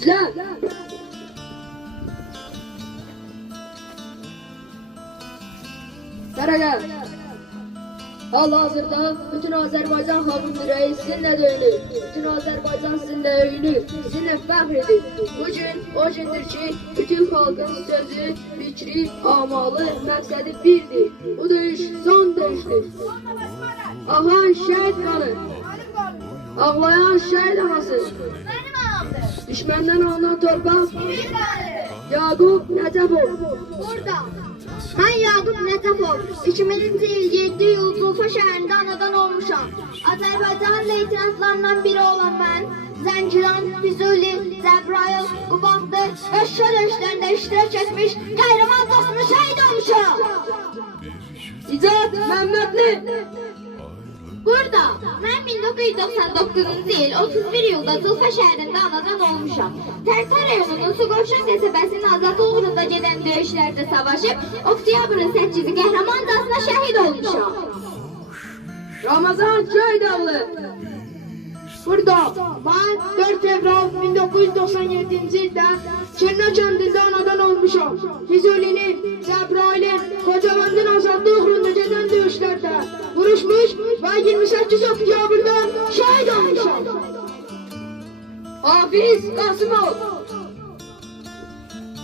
İzlə. Qaragəl. Hal-hazırda bütün Azərbaycan xalqının ürəyi sizinlə döyünür. Bütün Azərbaycan sizinlə öyünür, sizinlə fəxr edir. Bugün o gündür ki, bütün xalqın sözü, fikri, amalı, məqsədi birdir. Bu döyüş son döyüşdür. Ahan şəhid qanı. Ağlayan şəhid anası. Mənim anamdır. Düşməndən alınan torpaq. Yaqub Nəcəbov. Burada. Mən Yaqub Nəcəbov. 2000-ci il 7 iyul Zulfa şəhərində anadan olmuşam. Azərbaycan leytenantlarından biri olan mən, Zəngilan, Füzuli, Cəbrayıl, Qubadlı və Şuşa döyüşlərində iştirak etmiş qəhrəman dostunu şəhid olmuşam. İcad Məmmədli. Burada mən 1999-cu il 31 iyulda Zulfa şəhərində anadan olmuşam. Tərtər rayonunun Suqovuşan qəsəbəsinin azadlığı uğrunda gedən döyüşlərdə savaşıb, oktyabrın 8-i qəhrəmancasına şəhid olmuşam. Ramazan Köydalı. Burada ben 4 fevral 1997 ildə Çırna kəndində anadan olmuşam. Füzulinin, Cəbrailin, Xocavəndin azadlığı uğrunda gedən döyüşlərdə vuruşmuş və 28 oktyabrda şəhid olmuşam. Hafiz Qasımov.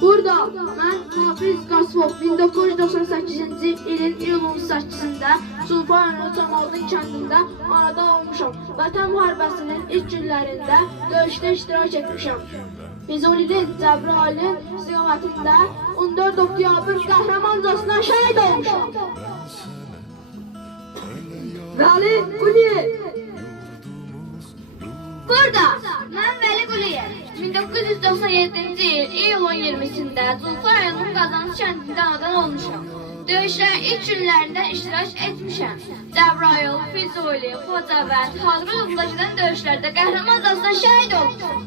Burada mən Hafiz Qasımov 1998-ci ilin iyulun 8-də Zulfa rayonu Cəmaldın kəndində anadan olmuşam. Vətən müharibəsinin ilk günlərində döyüşdə iştirak etmişəm. Füzulinin, Cəbrailin istiqamətində 14 oktyabr qəhrəmancasına şəhid olmuşam. Vəli Quliyev. Burada mən Vəli Quliyev 1997-ci il iyulun 20-sində Zulfa rayonunun Qazanız kəndində anadan olmuşam. Döyüşlərin ilk günlərində iştirak etmişəm. Cəbrayıl, Füzuli, Xocavənd, xalqın uğrunda gedən döyüşlərdə qəhrəmancasına şəhid olmuşam.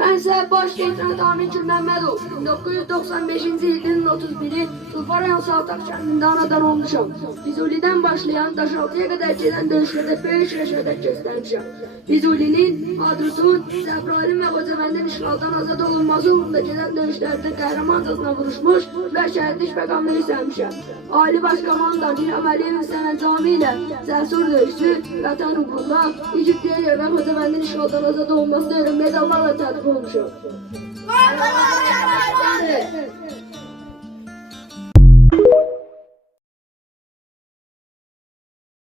Mən isə baş leytenant Amin Gülməmmədov. 1995-ci ilin 31-i Zulfa rayon Saltaq kəndində anadan olmuşam. Füzulidən başlayan Daşaltıya qədər gedən döyüşlərdə böyük rəşadət göstərmişəm. Füzulinin, Hadrusun, Cəbrailin və Xocavəndin işğaldan azad olunması uğrunda gedən döyüşlərdə qəhrəmancasına vuruşmuş və şəhidlik məqamını yükselmişəm. Ali Baş Komandan İlham Əliyevin sərəncamı ilə cəsur döyüşçü, vətən uğrunda İgidliyə və Xocavəndin işğaldan azad olunması dövrü medallarla tədbir olmuşam.